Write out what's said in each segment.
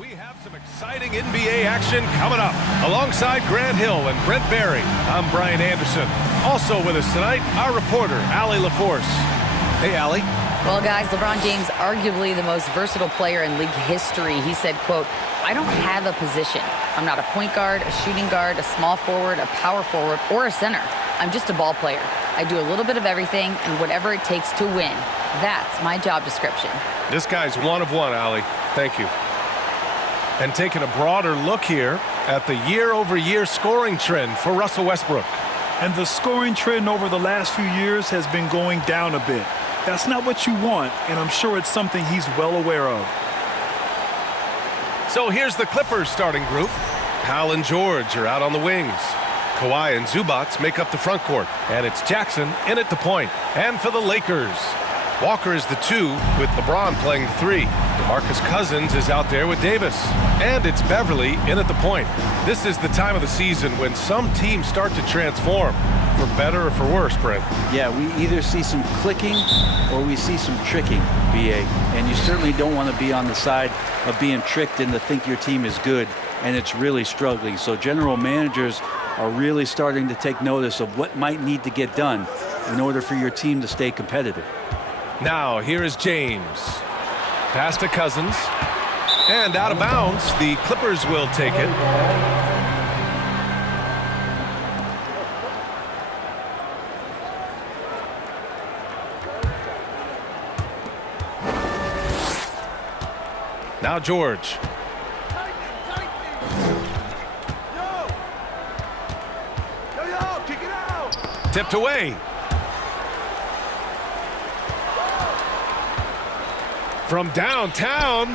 We have some exciting NBA action coming up. Alongside Grant Hill and Brent Barry, I'm Brian Anderson. Also with us tonight, our reporter, Allie LaForce. Hey, Allie. Well, guys, LeBron James, arguably the most versatile player in league history. He said, quote, "I don't have a position. I'm not a point guard, a shooting guard, a small forward, a power forward, or a center. I'm just a ball player. I do a little bit of everything and whatever it takes to win. That's my job description." This guy's one of one, Allie. Thank you. And taking a broader look here at the year-over-year scoring trend for Russell Westbrook. And the scoring trend over the last few years has been going down a bit. That's not what you want, and I'm sure it's something he's well aware of. So here's the Clippers starting group. Powell and George are out on the wings. Kawhi and Zubac make up the front court. And it's Jackson in at the point. And for the Lakers, Walker is the 2 with LeBron playing the 3. DeMarcus Cousins is out there with Davis. And it's Beverly in at the point. This is the time of the season when some teams start to transform, for better or for worse, Brent. Yeah, we either see some clicking or we see some tricking, BA. And you certainly don't want to be on the side of being tricked into think your team is good and it's really struggling. So general managers are really starting to take notice of what might need to get done in order for your team to stay competitive. Now, here is James. Pass to Cousins. And out of bounds, the Clippers will take it. Now George. Tipped away. From downtown,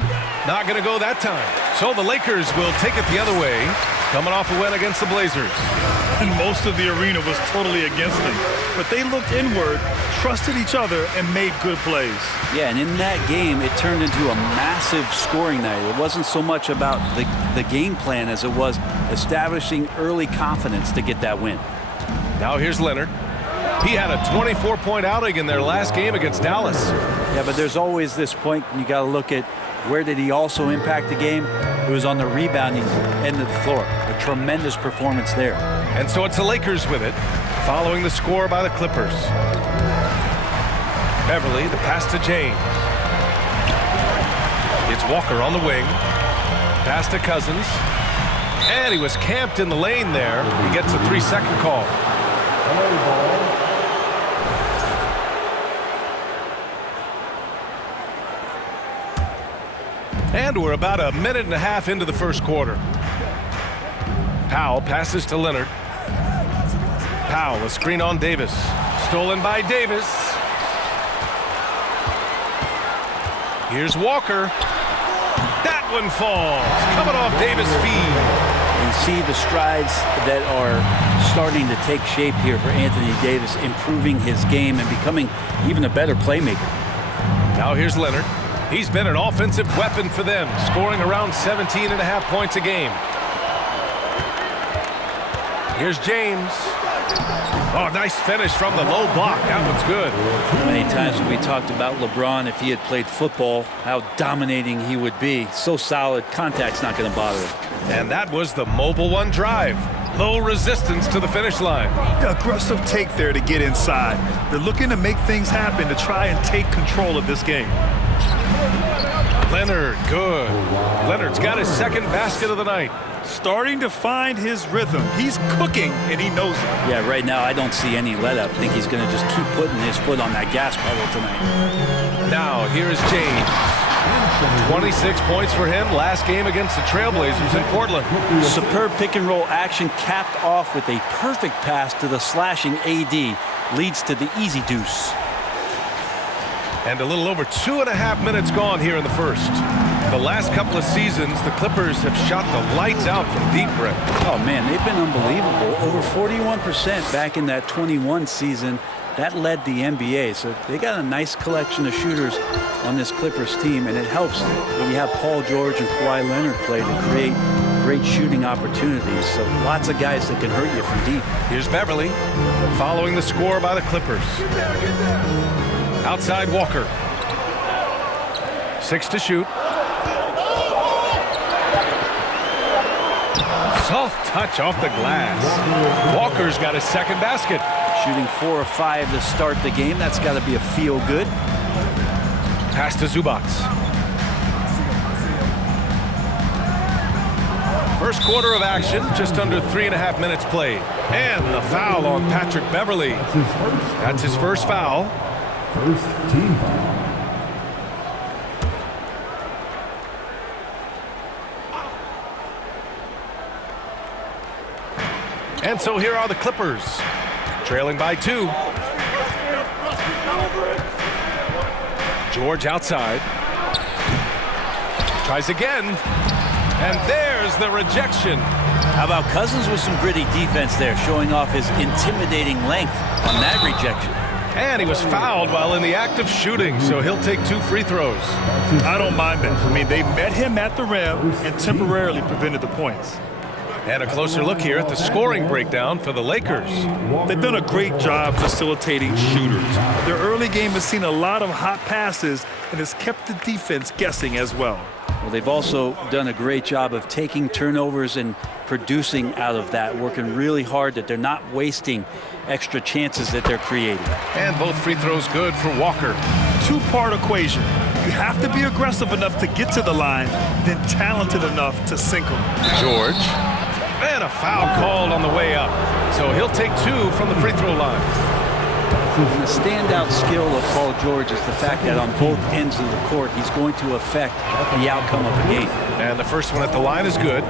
not going to go that time. So the Lakers will take it the other way, coming off a win against the Blazers. And most of the arena was totally against them. But they looked inward, trusted each other, and made good plays. Yeah, and in that game, it turned into a massive scoring night. It wasn't so much about the game plan as it was establishing early confidence to get that win. Now here's Leonard. He had a 24-point outing in their last game against Dallas. Yeah, but there's always this point, and you got to look at where did he also impact the game? It was on the rebounding end of the floor. A tremendous performance there. And so it's the Lakers with it, following the score by the Clippers. Beverly, the pass to James. It's Walker on the wing. Pass to Cousins. And he was camped in the lane there. He gets a 3-second call. And we're about a minute and a half into the first quarter. Powell passes to Leonard. Powell, a screen on Davis. Stolen by Davis. Here's Walker. That one falls. Coming off Davis' feed. You see the strides that are starting to take shape here for Anthony Davis, improving his game and becoming even a better playmaker. Now here's Leonard. He's been an offensive weapon for them, scoring around 17.5 points a game. Here's James. Oh, nice finish from the low block. That one's good. Many times when we talked about LeBron, if he had played football, how dominating he would be. So solid, contact's not going to bother him. And that was the Mobile One drive. Low resistance to the finish line. Aggressive take there to get inside. They're looking to make things happen to try and take control of this game. Leonard, good. Leonard's got his second basket of the night. Starting to find his rhythm. He's cooking, and he knows it. Yeah, right now I don't see any let up. I think he's going to just keep putting his foot on that gas pedal tonight. Now, here is James. 26 points for him last game against the Trailblazers in Portland. Superb pick-and-roll action capped off with a perfect pass to the slashing AD. Leads to the easy deuce. And a little over 2.5 minutes gone here in the first. The last couple of seasons, the Clippers have shot the lights out from deep, Brent. Oh, man, they've been unbelievable. Over 41% back in that 21 season. That led the NBA. So they got a nice collection of shooters on this Clippers team, and it helps when you have Paul George and Kawhi Leonard play to create great shooting opportunities. So lots of guys that can hurt you from deep. Here's Beverly following the score by the Clippers. Outside Walker. 6 to shoot. Soft touch off the glass. Walker's got his second basket. Shooting 4 of 5 to start the game. That's got to be a feel-good. Pass to Zubac. First quarter of action, just under 3.5 minutes played. And the foul on Patrick Beverley. That's his first foul. First team foul. And so here are the Clippers, trailing by 2. George outside. Tries again. And there's the rejection. How about Cousins with some gritty defense there, showing off his intimidating length on that rejection. And he was fouled while in the act of shooting, so he'll take 2 free throws. I don't mind that. I mean, they met him at the rim and temporarily prevented the points. And a closer look here at the scoring breakdown for the Lakers. They've done a great job facilitating shooters. Their early game has seen a lot of hot passes and has kept the defense guessing as well. Well, they've also done a great job of taking turnovers and producing out of that, working really hard that they're not wasting extra chances that they're creating. And both free throws good for Walker. Two-part equation. You have to be aggressive enough to get to the line, then talented enough to sink them. George. And a foul called on the way up. So he'll take 2 from the free throw line. And the standout skill of Paul George is the fact that on both ends of the court, he's going to affect the outcome of the game. And the first one at the line is good.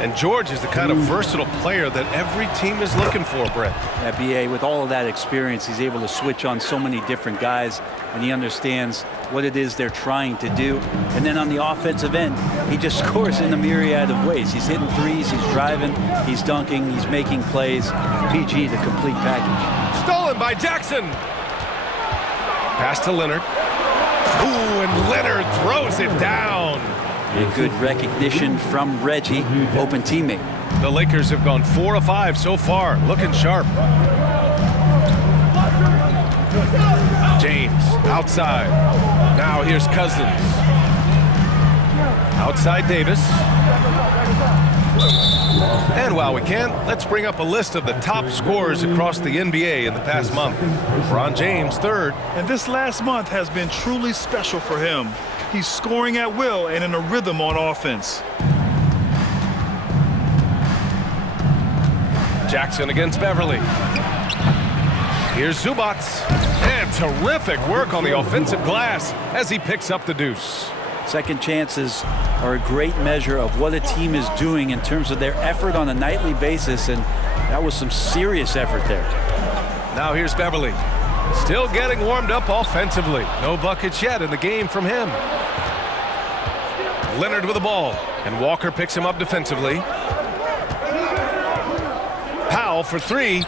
And George is the kind of versatile player that every team is looking for, Brett. At BA, with all of that experience, he's able to switch on so many different guys, and he understands what it is they're trying to do. And then on the offensive end, he just scores in a myriad of ways. He's hitting threes, he's driving, he's dunking, he's making plays. PG, the complete package. Stolen by Jackson. Pass to Leonard. Ooh, and Leonard throws it down. A good recognition from Reggie, open teammate. The Lakers have gone 4 of 5 so far, looking sharp. James outside. Now here's Cousins. Outside Davis. And while we can, let's bring up a list of the top scorers across the NBA in the past month. LeBron James, 3rd. And this last month has been truly special for him. He's scoring at will and in a rhythm on offense. Jackson against Beverley. Here's Zubac. And terrific work on the offensive glass as he picks up the deuce. Second chances are a great measure of what a team is doing in terms of their effort on a nightly basis, and that was some serious effort there. Now here's Beverley. Still getting warmed up offensively. No buckets yet in the game from him. Leonard with the ball, and Walker picks him up defensively. Powell for 3.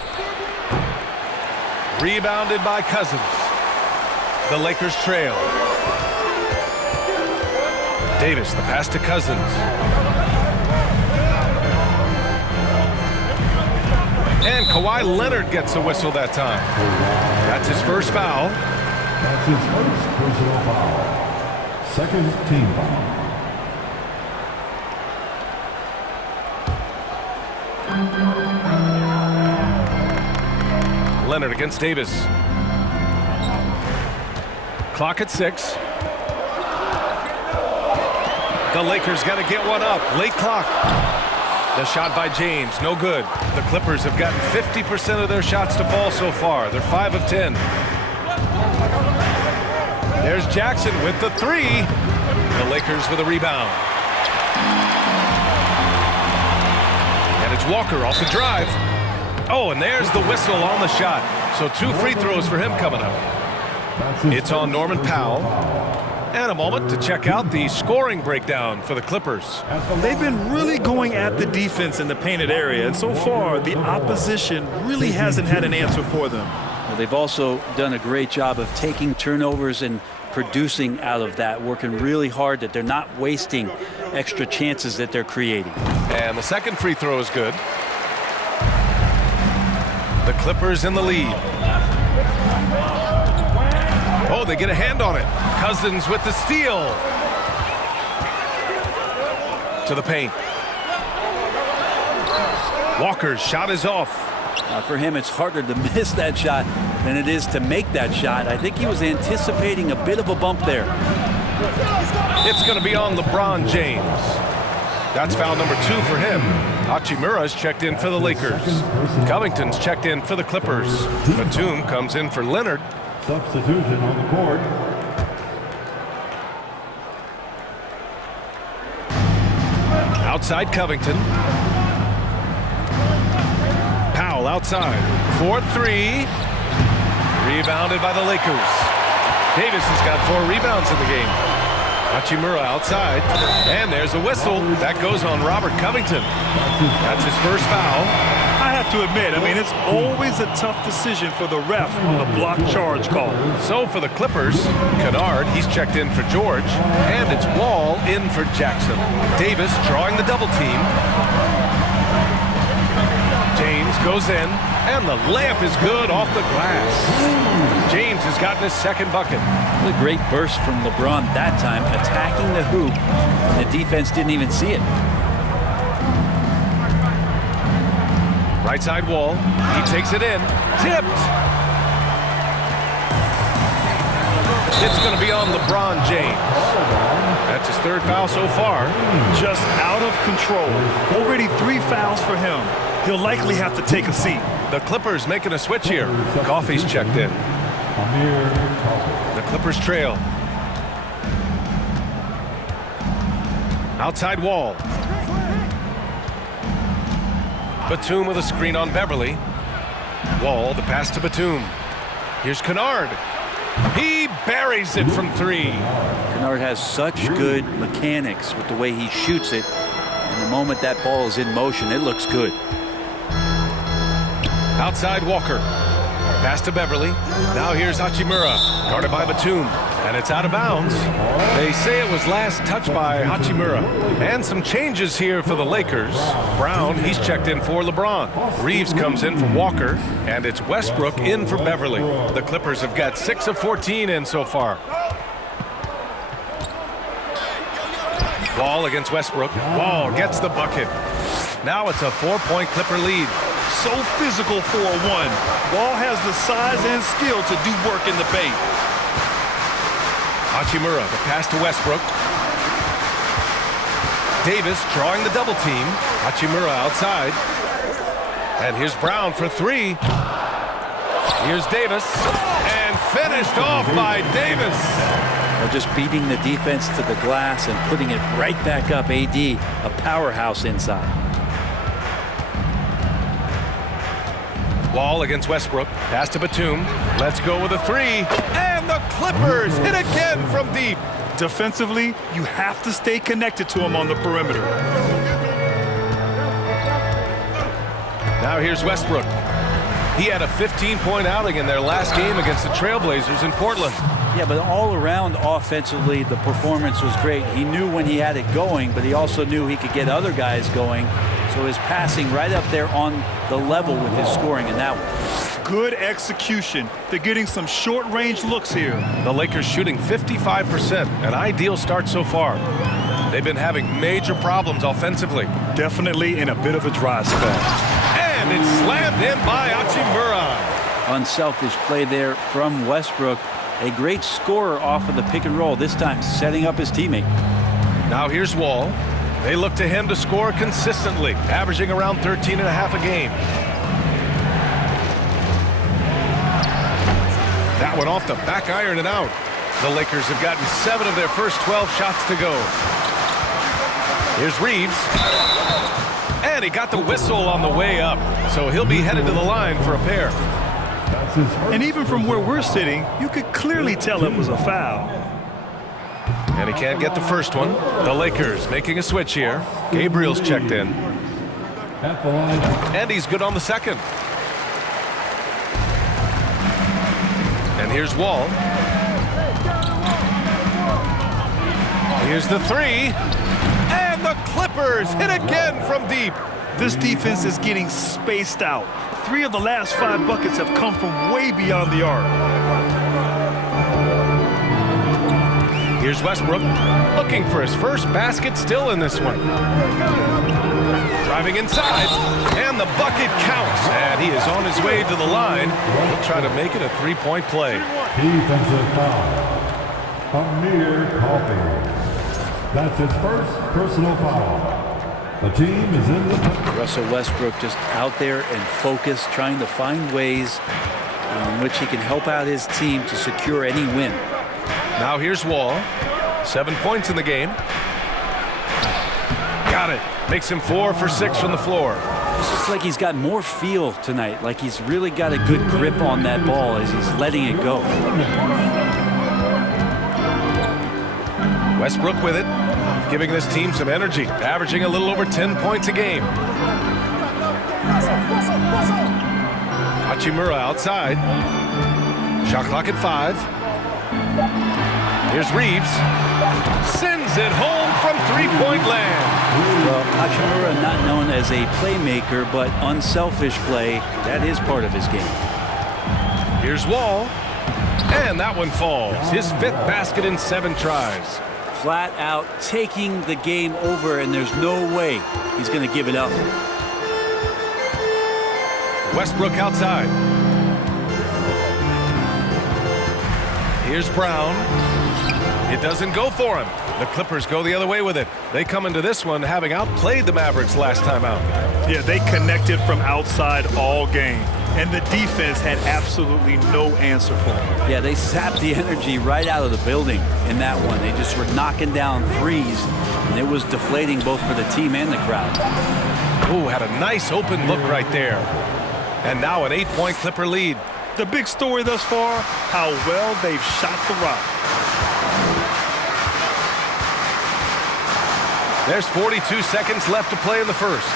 Rebounded by Cousins. The Lakers trail. Davis, the pass to Cousins. And Kawhi Leonard gets a whistle that time. That's his first foul. That's his first personal foul. Second team foul. Leonard against Davis. Clock at 6. The Lakers got to get one up. Late clock. The shot by James, no good. The Clippers have gotten 50% of their shots to fall so far. They're 5 of 10. There's Jackson with the 3. The Lakers with a rebound. And it's Walker off the drive. Oh, and there's the whistle on the shot. So 2 free throws for him coming up. It's on Norman Powell. And a moment to check out the scoring breakdown for the Clippers. They've been really going at the defense in the painted area, and so far the opposition really hasn't had an answer for them. Well, they've also done a great job of taking turnovers and producing out of that, working really hard that they're not wasting extra chances that they're creating. And the second free throw is good. The Clippers in the lead. Oh, they get a hand on it. Cousins with the steal. To the paint. Walker's shot is off. For him, it's harder to miss that shot than it is to make that shot. I think he was anticipating a bit of a bump there. It's going to be on LeBron James. That's foul number 2 for him. Hachimura's checked in for the Lakers. Covington's checked in for the Clippers. Batum comes in for Leonard. Substitution on the court. Outside Covington. Powell outside. 4-3. Rebounded by the Lakers. Davis has got 4 rebounds in the game. Hachimura outside. And there's a whistle. That goes on Robert Covington. That's his first foul. I have to admit, it's always a tough decision for the ref on the block charge call. So for the Clippers, Kennard, he's checked in for George. And it's Wall in for Jackson. Davis drawing the double team. James goes in, and the layup is good off the glass. James has gotten his second bucket. What a great burst from LeBron that time, attacking the hoop, and the defense didn't even see it. Right side Wall, he takes it in, tipped. It's going to be on LeBron James. That's his 3rd foul so far. Just out of control. Already 3 fouls for him. He'll likely have to take a seat. The Clippers making a switch here. Coffey's checked in. The Clippers trail. Outside Wall. Batum with a screen on Beverly. Wall, the pass to Batum. Here's Kennard. He buries it from 3. Kennard has such good mechanics with the way he shoots it. And the moment that ball is in motion, it looks good. Outside Walker. Pass to Beverly. Now here's Hachimura. Guarded by Batum. And it's out of bounds. They say it was last touched by Hachimura. And some changes here for the Lakers. Brown, he's checked in for LeBron. Reeves comes in for Walker. And it's Westbrook in for Beverly. The Clippers have got 6 of 14 in so far. Wall against Westbrook. Wall gets the bucket. Now it's a 4-point Clipper lead. So physical for a 1. Wall has the size and skill to do work in the paint. Hachimura, the pass to Westbrook. Davis drawing the double team. Hachimura outside. And here's Brown for 3. Here's Davis. And finished off by Davis. They're just beating the defense to the glass and putting it right back up. AD, a powerhouse inside. Wall against Westbrook. Pass to Batum. Let's go with a 3. And the Clippers hit again from deep. Defensively, you have to stay connected to him on the perimeter. Now here's Westbrook. He had a 15-point outing in their last game against the Trailblazers in Portland. Yeah, but all around offensively, the performance was great. He knew when he had it going, but he also knew he could get other guys going. So his passing right up there on the level with his scoring in that one. Good execution. They're getting some short-range looks here. The Lakers shooting 55%, an ideal start so far. They've been having major problems offensively. Definitely in a bit of a dry spell. And it's slammed in by Hachimura. Unselfish play there from Westbrook. A great scorer off of the pick and roll, this time setting up his teammate. Now here's Wall. They look to him to score consistently, averaging around 13.5 a game. That one off the back iron and out. The Lakers have gotten 7 of their first 12 shots to go. Here's Reeves. And he got the whistle on the way up, so he'll be headed to the line for a pair. And even from where we're sitting, you could clearly tell it was a foul. And he can't get the first one. The Lakers making a switch here. Gabriel's checked in. And he's good on the second. And here's Wall. Here's the 3. And the Clippers hit again from deep. This defense is getting spaced out. 3 of the last 5 buckets have come from way beyond the arc. Here's Westbrook looking for his first basket, still in this one. Driving inside, and the bucket counts. And he is on his way to the line. He'll try to make it a three-point play. Defensive foul. Amir Coffey. That's his first personal foul. The team is in the... Russell Westbrook just out there and focused, trying to find ways in which he can help out his team to secure any win. Now here's Wall. 7 points in the game. Got it. Makes him 4 for 6 from the floor. This looks like he's got more feel tonight, like he's really got a good grip on that ball as he's letting it go. Westbrook with it, giving this team some energy, averaging a little over 10 points a game. Hachimura outside. Shot clock at 5. Here's Reeves. Sends it home from three-point land. Well, Hachimura not known as a playmaker, but unselfish play. That is part of his game. Here's Wall. And that one falls. His 5th basket in 7 tries. Flat out taking the game over, and there's no way he's going to give it up. Westbrook outside. Here's Brown. It doesn't go for him. The Clippers go the other way with it. They come into this one having outplayed the Mavericks last time out. Yeah, they connected from outside all game, and the defense had absolutely no answer for them. Yeah, they sapped the energy right out of the building in that one. They just were knocking down threes, and it was deflating both for the team and the crowd. Ooh, had a nice open look right there. And now an 8-point Clipper lead. The big story thus far, how well they've shot the rock. There's 42 seconds left to play in the first.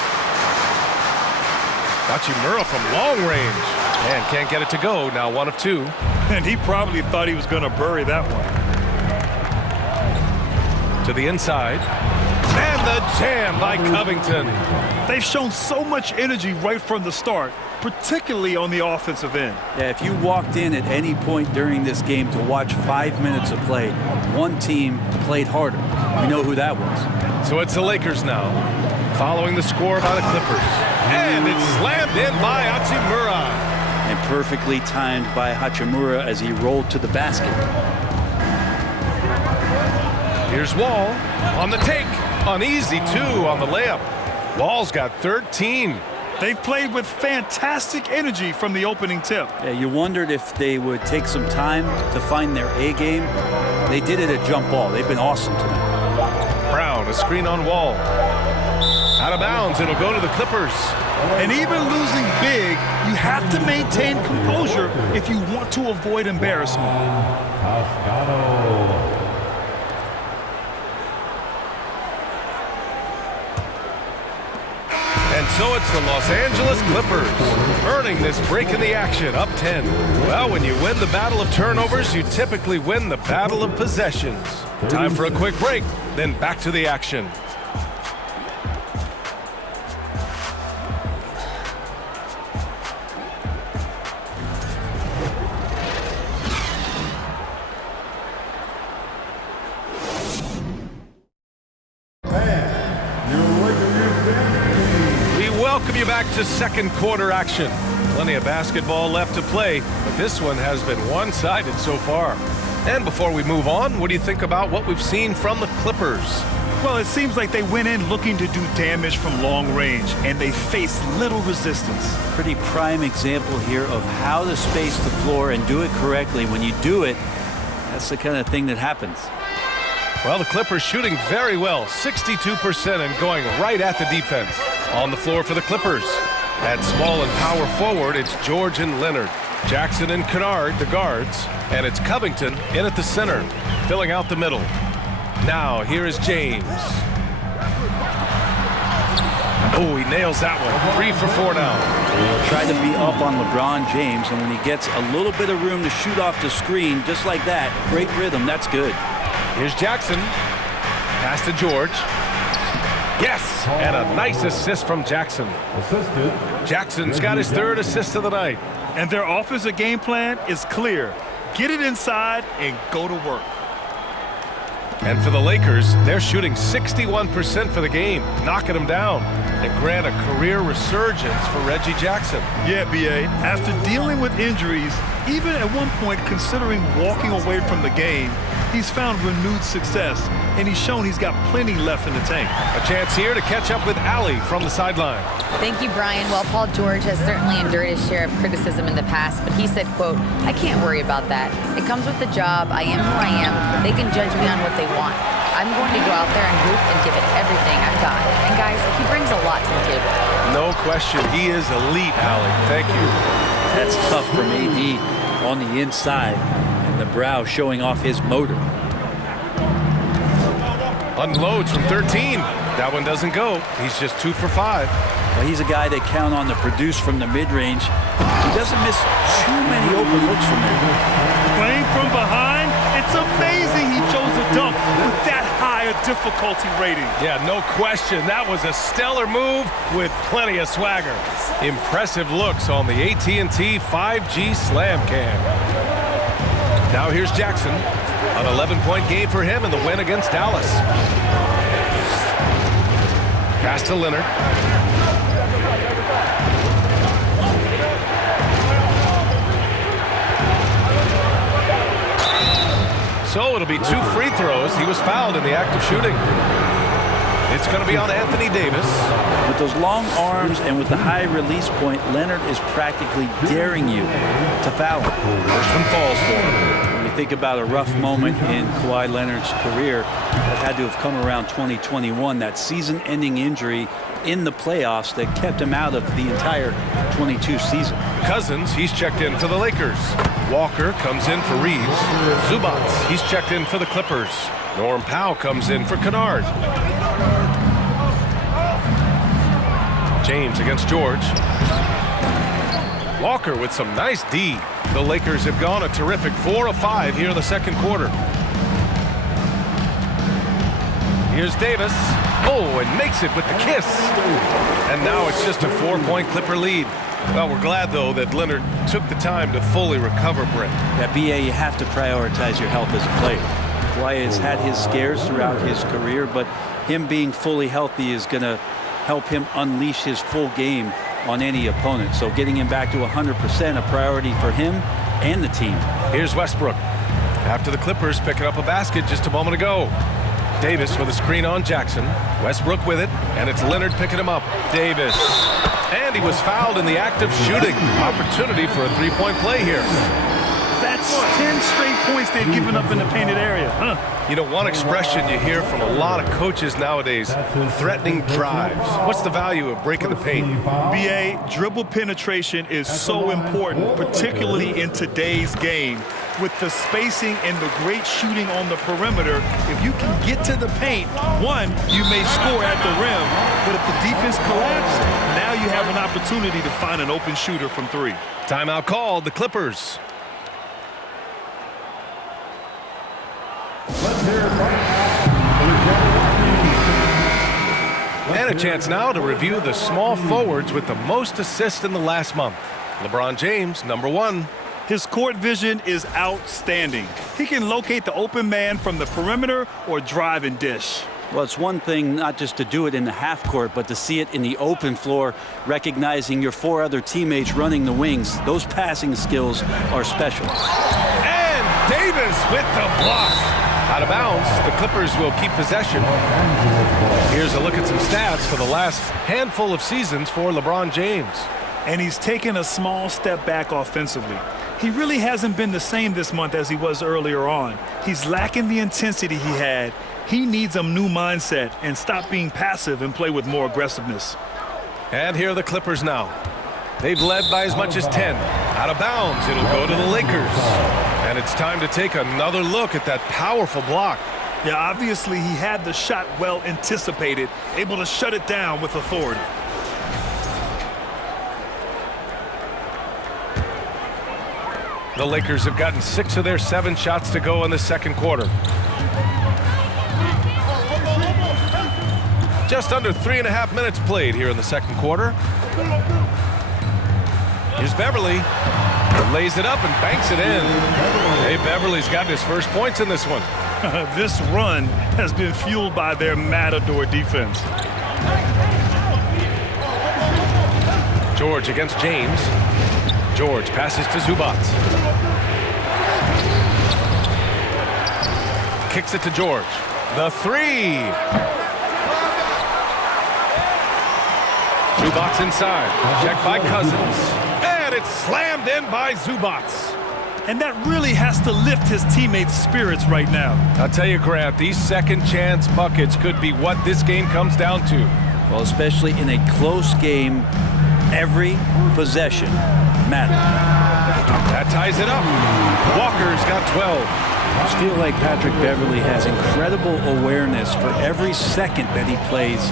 Hachimura from long range. And can't get it to go. Now 1 of 2. And he probably thought he was going to bury that one. To the inside. And the jam by Covington. They've shown so much energy right from the start, particularly on the offensive end. Yeah, if you walked in at any point during this game to watch 5 minutes of play, one team played harder. We know who that was. So it's the Lakers now, following the score by the Clippers. And it's slammed in by Hachimura. And perfectly timed by Hachimura as he rolled to the basket. Here's Wall on the take. Uneasy, 2 on the layup. Wall's got 13. They've played with fantastic energy from the opening tip. Yeah, you wondered if they would take some time to find their A game. They did it at jump ball. They've been awesome tonight. Brown, a screen on Wall. Out of bounds, it'll go to the Clippers. And even losing big, you have to maintain composure if you want to avoid embarrassment. Toscano. And so it's the Los Angeles Clippers earning this break in the action, up 10. Well, when you win the battle of turnovers, you typically win the battle of possessions. Time for a quick break, then back to the action. Welcome you back to second quarter action. Plenty of basketball left to play, but this one has been one-sided so far. And before we move on, what do you think about what we've seen from the Clippers? Well, it seems like they went in looking to do damage from long range, and they faced little resistance. Pretty prime example here of how to space the floor and do it correctly. When you do it, that's the kind of thing that happens. Well, the Clippers shooting very well, 62% and going right at the defense. On the floor for the Clippers. At small and power forward, it's George and Leonard. Jackson and Kennard, the guards. And it's Covington in at the center, filling out the middle. Now, here is James. Oh, he nails that one. 3 for 4 now. Try to be up on LeBron James, and when he gets a little bit of room to shoot off the screen, just like that, great rhythm, that's good. Here's Jackson. Pass to George. Yes, and a nice assist from Jackson. Assisted. Jackson's got his 3rd assist of the night. And their offensive game plan is clear. Get it inside and go to work. And for the Lakers, they're shooting 61% for the game, knocking them down. And grant a career resurgence for Reggie Jackson. Yeah, B.A. After dealing with injuries, even at one point considering walking away from the game, he's found renewed success, and he's shown he's got plenty left in the tank. A chance here to catch up with Allie from the sideline. Thank you, Brian. Well, Paul George has certainly endured his share of criticism in the past, but he said, quote, "I can't worry about that. It comes with the job. I am who I am. They can judge me on what they want. I'm going to go out there and hoop and give it everything I've got." And guys, he brings a lot to the table. No question, he is elite, Allie. Thank you. That's tough from AD on the inside, and the brow showing off his motor. Unloads from 13. That one doesn't go. He's just 2 for 5. Well, he's a guy they count on to produce from the mid-range. He doesn't miss too many open looks from there. Playing from behind, it's amazing he chose a dunk with that high a difficulty rating. Yeah, no question. That was a stellar move with plenty of swagger. Impressive looks on the AT&T 5G Slam Cam. Now here's Jackson. An 11-point game for him in the win against Dallas. Pass to Leonard. So it'll be 2 free throws. He was fouled in the act of shooting. It's going to be on Anthony Davis. With those long arms and with the high release point, Leonard is practically daring you to foul him. First one falls for him. When you think about a rough moment in Kawhi Leonard's career, that had to have come around 2021, that season-ending injury in the playoffs that kept him out of the entire 22 season. Cousins, he's checked in for the Lakers. Walker comes in for Reeves. Zubac, he's checked in for the Clippers. Norm Powell comes in for Kennard. James against George. Walker with some nice D. The Lakers have gone a terrific 4 of 5 here in the second quarter. Here's Davis. Oh, and makes it with the kiss. And now it's just a 4-point Clipper lead. Well, we're glad, though, that Leonard took the time to fully recover, Brent. At BA, you have to prioritize your health as a player. Kawhi has had his scares throughout his career, but him being fully healthy is going to help him unleash his full game on any opponent. So getting him back to 100% a priority for him and the team. Here's Westbrook. After the Clippers picking up a basket just a moment ago. Davis with a screen on Jackson. Westbrook with it, and it's Leonard picking him up. Davis. And he was fouled in the act of shooting. Opportunity for a 3-point play here. That's 10 straight points they've given up in the painted area, huh? You know, one expression you hear from a lot of coaches nowadays, threatening drives. What's the value of breaking the paint? BA, dribble penetration is so important, particularly in today's game. With the spacing and the great shooting on the perimeter, if you can get to the paint, one, you may score at the rim, but if the defense collapses, now you have an opportunity to find an open shooter from 3. Timeout called, the Clippers. And a chance now to review the small forwards with the most assists in the last month. LeBron James, number 1. His court vision is outstanding. He can locate the open man from the perimeter or drive and dish. Well, it's one thing not just to do it in the half court, but to see it in the open floor, recognizing your 4 other teammates running the wings. Those passing skills are special. And Davis with the block. Out of bounds, the Clippers will keep possession. Here's a look at some stats for the last handful of seasons for LeBron James. And he's taken a small step back offensively. He really hasn't been the same this month as he was earlier on. He's lacking the intensity he had. He needs a new mindset and stop being passive and play with more aggressiveness. And here are the Clippers now. They've led by as much as 10. Out of bounds, it'll go to the Lakers. And it's time to take another look at that powerful block. Yeah, obviously he had the shot well anticipated, able to shut it down with authority. The Lakers have gotten 6 of their 7 shots to go in the second quarter. Just under 3.5 minutes played here in the second quarter. Here's Beverly. Lays it up and banks it in. Hey, Beverly's gotten his first points in this one. This run has been fueled by their Matador defense. George against James. George passes to Zubac. Kicks it to George. The three. Zubac inside. Checked by Cousins. And it's slammed in by Zubac. And that really has to lift his teammates' spirits right now. I'll tell you, Grant, these second chance buckets could be what this game comes down to. Well, especially in a close game, every possession matters. That ties it up. Walker's got 12. I just feel like Patrick Beverley has incredible awareness for every second that he plays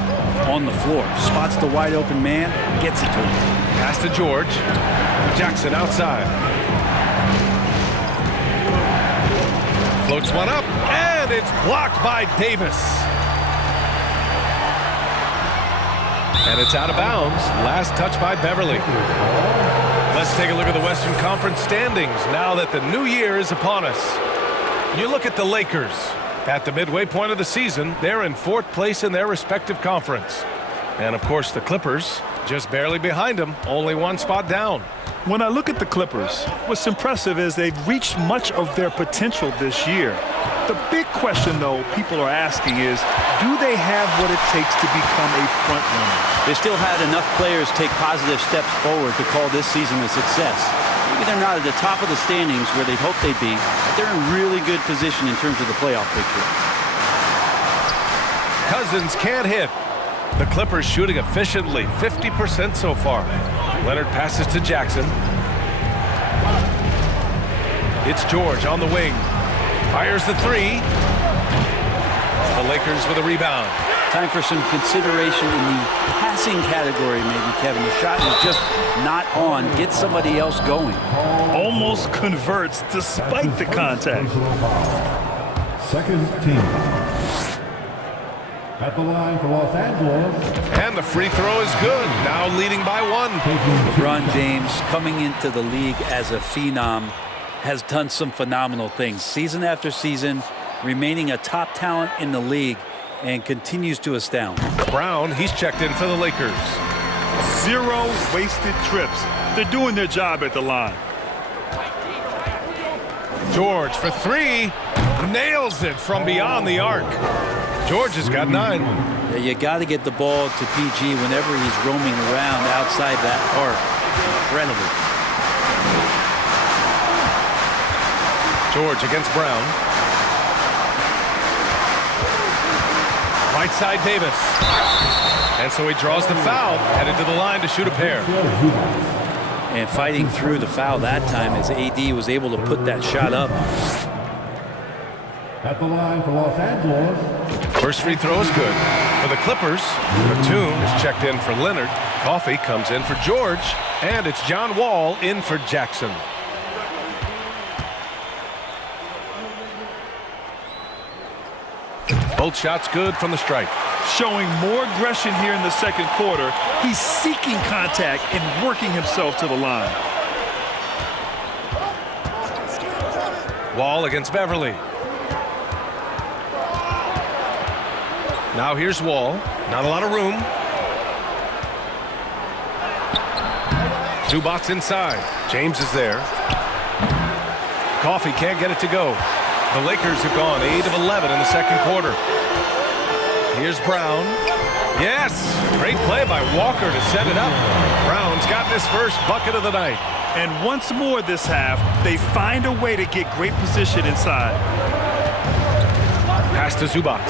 on the floor. Spots the wide open man, gets it to him. Pass to George. Jackson outside. Floats one up, and it's blocked by Davis. And it's out of bounds. Last touch by Beverley. Let's take a look at the Western Conference standings now that the new year is upon us. You look at the Lakers. At the midway point of the season, they're in 4th place in their respective conference. And, of course, the Clippers just barely behind them, only 1 spot down. When I look at the Clippers, what's impressive is they've reached much of their potential this year. The big question, though, people are asking is, do they have what it takes to become a front runner? They still had enough players take positive steps forward to call this season a success. Maybe they're not at the top of the standings where they'd hope they'd be, but they're in really good position in terms of the playoff picture. Cousins can't hit. The Clippers shooting efficiently, 50% so far. Leonard passes to Jackson. It's George on the wing. Fires the three. The Lakers with a rebound. Time for some consideration in the passing category, maybe, Kevin. The shot is just not on. Get somebody else going. Almost converts despite the contact. Second team. At the line for Los Angeles. And the free throw is good. Now leading by 1. LeBron James, coming into the league as a phenom, has done some phenomenal things. Season after season, remaining a top talent in the league, and continues to astound. Brown, he's checked in for the Lakers. 0 wasted trips. They're doing their job at the line. George for 3. Nails it from beyond the arc. George has got 9. Yeah, you got to get the ball to PG whenever he's roaming around outside that arc. Incredible. George against Brown. Right side Davis. And so he draws the foul, headed to the line to shoot a pair. And fighting through the foul that time as AD was able to put that shot up. At the line for Los Angeles. First free throw is good. For the Clippers, Batum is checked in for Leonard. Coffey comes in for George. And it's John Wall in for Jackson. Both shots good from the stripe. Showing more aggression here in the second quarter. He's seeking contact and working himself to the line. Wall against Beverley. Now here's Wall. Not a lot of room. Zubac inside. James is there. Coffey can't get it to go. The Lakers have gone 8 of 11 in the second quarter. Here's Brown. Yes! Great play by Walker to set it up. Brown's gotten his first bucket of the night. And once more this half, they find a way to get great position inside. Pass to Zubac.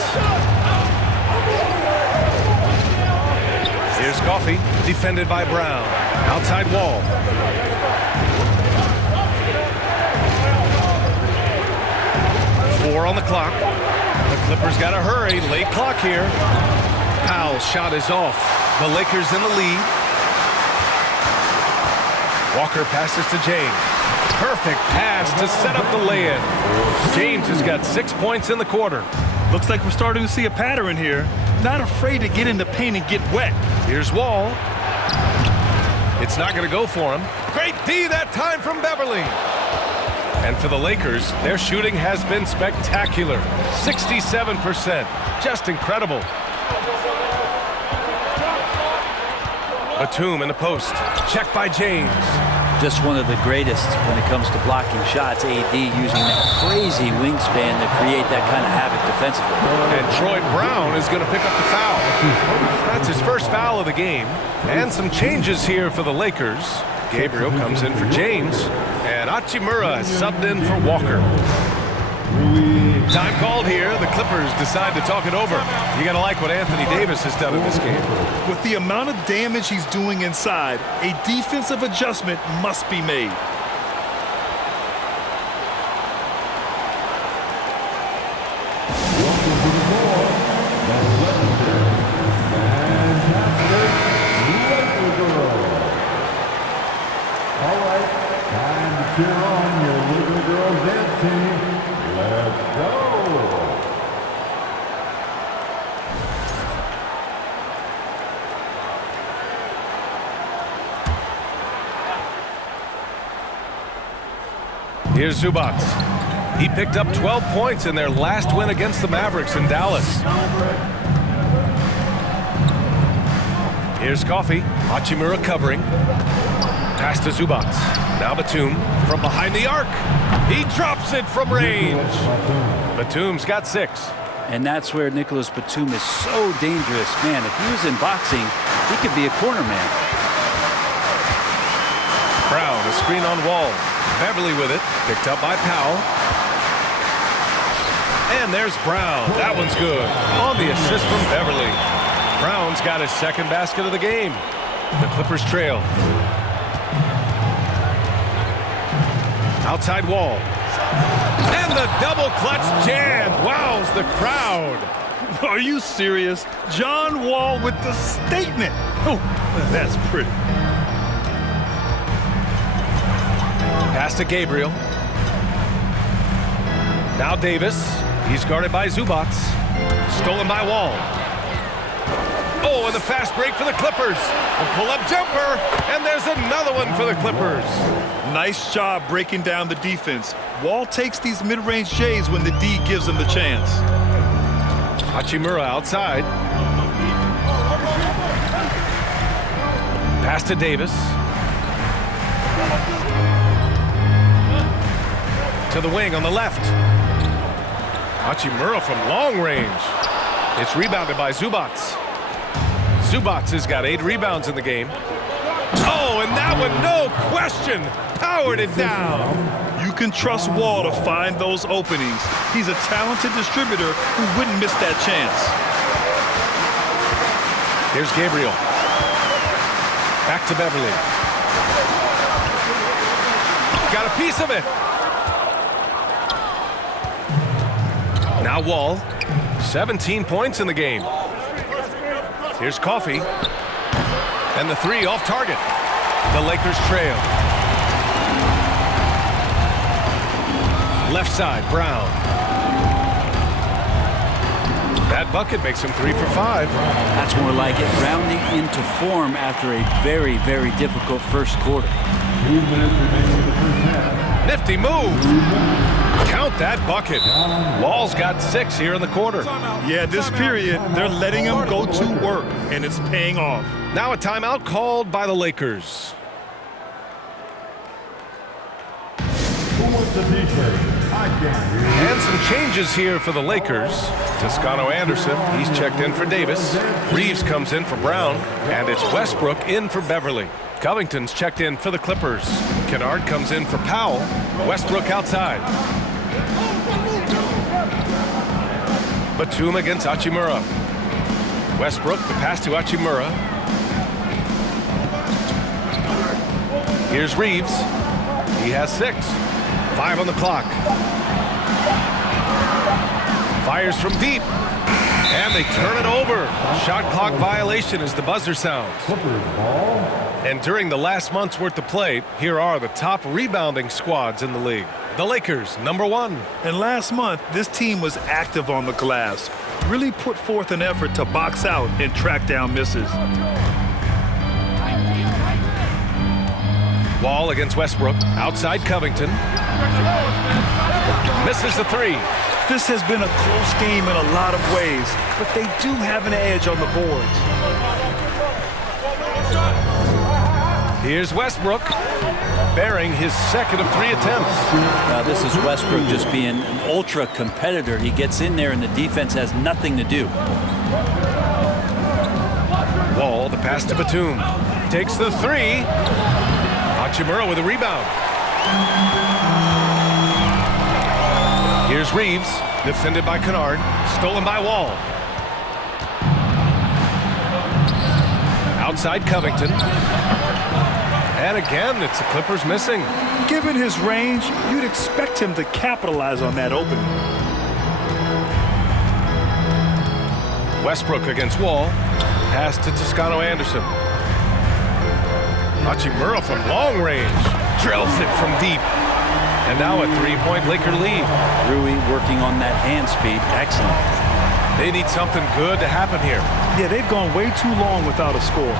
Here's Coffey, defended by Brown. Outside Wall. Four on the clock. The Clippers got to hurry. Late clock here. Powell's shot is off. The Lakers in the lead. Walker passes to James. Perfect pass to set up the lay-in. James has got 6 points in the quarter. Looks like we're starting to see a pattern here. Not afraid to get in the paint and get wet. Here's Wall. It's not going to go for him. Great D that time from Beverley. And for the Lakers, their shooting has been spectacular. 67%. Just incredible. Batum in the post. Check by James. Just one of the greatest when it comes to blocking shots. AD using that crazy wingspan to create that kind of havoc defensively. And Troy Brown is going to pick up the foul. That's his first foul of the game. And some changes here for the Lakers. Gabriel comes in for James. And Hachimura is subbed in for Walker. Time called here. The Clippers decide to talk it over. You got to like what Anthony Davis has done in this game. With the amount of damage he's doing inside, a defensive adjustment must be made. All right, time to cheer on your little girls dance team. Let's go. Here's Zubac. He picked up 12 points in their last win against the Mavericks in Dallas. Here's Coffey. Hachimura covering. Pass to Zubac. Now Batum from behind the arc. He drops it from range. Batum's got 6. And that's where Nicholas Batum is so dangerous. Man, if he was in boxing, he could be a corner man. Brown, a screen on Wall. Beverly with it. Picked up by Powell. And there's Brown. That one's good. On the assist from Beverly. Brown's got his second basket of the game. The Clippers trail. Outside Wall. And the double clutch jam. Wows the crowd. Are you serious? John Wall with the statement. Oh, that's pretty. Pass to Gabriel. Now Davis. He's guarded by Zubac. Stolen by Wall. Oh, and the fast break for the Clippers. A pull-up jumper. And there's another one for the Clippers. Nice job breaking down the defense. Wall takes these mid-range J's when the D gives him the chance. Hachimura outside. Pass to Davis. To the wing on the left. Hachimura from long range. It's rebounded by Zubac. Zubac has got 8 rebounds in the game. Oh, and that one, no question, powered it down. You can trust Wall to find those openings. He's a talented distributor who wouldn't miss that chance. Here's Gabriel. Back to Beverly. Got a piece of it. Now Wall. 17 points in the game. Here's Coffey. And the 3 off target. The Lakers trail. Left side, Brown. That bucket makes him 3 for 5. That's more like it. Rounding into form after a very, very difficult first quarter. 2 minutes remaining in the first half. Nifty move. Count that bucket. Wall's got 6 here in the quarter. Yeah, this period, they're letting him go to work, and it's paying off. Now a timeout called by the Lakers. Who wants a t-shirt? I can't hear you. And some changes here for the Lakers. Toscano Anderson, he's checked in for Davis. Reeves comes in for Brown. And it's Westbrook in for Beverly. Covington's checked in for the Clippers. Kennard comes in for Powell. Westbrook outside. Batum against Hachimura. Westbrook, the pass to Hachimura. Here's Reeves. He has 6. 5 on the clock. Fires from deep. And they turn it over. Shot clock violation as the buzzer sounds. Clippers ball. And during the last month's worth of play, here are the top rebounding squads in the league. The Lakers, #1. And last month, this team was active on the glass. Really put forth an effort to box out and track down misses. Wall against Westbrook. Outside Covington. Misses the three. This has been a close game in a lot of ways, but they do have an edge on the boards. Here's Westbrook, bearing his second of 3 attempts. Now this is Westbrook just being an ultra competitor. He gets in there and the defense has nothing to do. Wall, the pass to Batum. Takes the three. Hachimura with a rebound. Here's Reeves, defended by Kennard, stolen by Wall. Outside Covington. And again, it's the Clippers missing. Given his range, you'd expect him to capitalize on that opening. Westbrook against Wall. Pass to Toscano-Anderson. Hachimura from long range. Drills it from deep. And now a 3-point Laker lead. Rui working on that hand speed. Excellent. They need something good to happen here. Yeah, they've gone way too long without a score.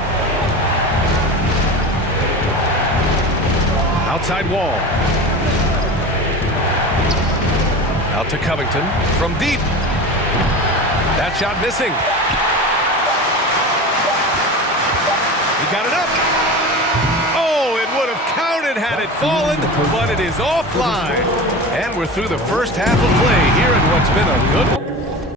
Outside Wall. Out to Covington from deep. That shot missing. He got it up. Oh, it would have counted had it fallen, but it is offline. And we're through the first half of play here in what's been a good